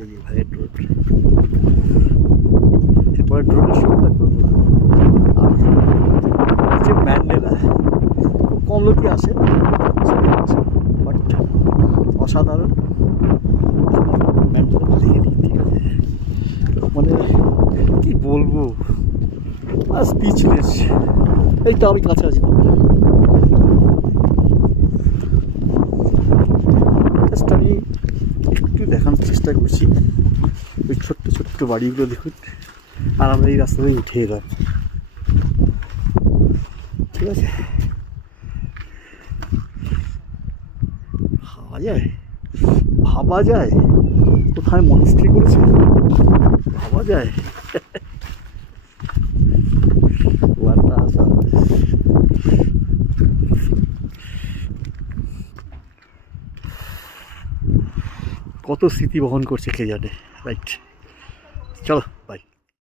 এই যে ভাইয়ের রোড, এরপরে ড্রোনের শুটটা করবো। আর হচ্ছে ম্যান্ডেলা, খুব কম লোকই আসে, বাট অসাধারণ। ম্যান্ডেলা দেখে দিই, ঠিক আছে, মানে কি বলবো, আর স্পিচলেস। এই তো আমি কাছে আছি, জাস্ট আমি একটু দেখানোর চেষ্টা করছি। ওই ছোট্ট ছোট্ট বাড়িগুলো দেখুন, আর আমরা এই রাস্তা দিয়ে উঠে এলাম, ঠিক আছে। ভাবা যায়, ভাবা যায় কোথায় মনস্থির করেছে, ভাবা যায়। কত স্মৃতি বহন করছে কে জানে, রাইট। চলো বাই।